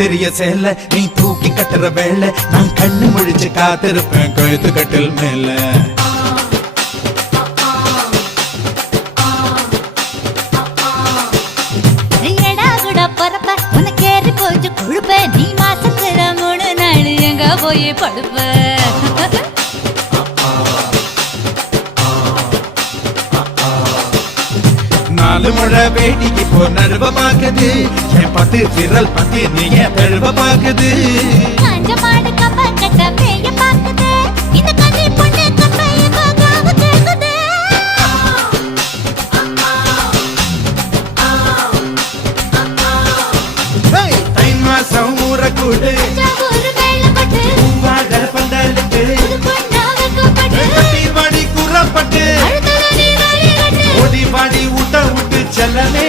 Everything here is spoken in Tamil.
தெரிய சேல நீ தூக்கி கட்டுற வேலை நான் கண்ணு முழிச்சு காத்திருப்பேன் கழுத்து கட்டில் மேல நீ மாசத்துல 3 நாள் எங்க போய் படுப்ப நாலு முழை வேட்டிக்கு போ நடுவ பாக்குது என் பத்து விரல் பத்தி நீ என் தழுவ பாக்குது காஞ்ச மாடு கம்ப கட்ட மேய பாக்குது இந்த கண்ணி பொண்ணு கம்பைய காவு கேக்குது தை மாசம் ஊற கூடு ஒரு வேளை பட்டு பூவாட பந்தலுக்கு வாடி கூறப்பட்டு ஓடி வாடி ஊட்ட விட்டு செல்லமே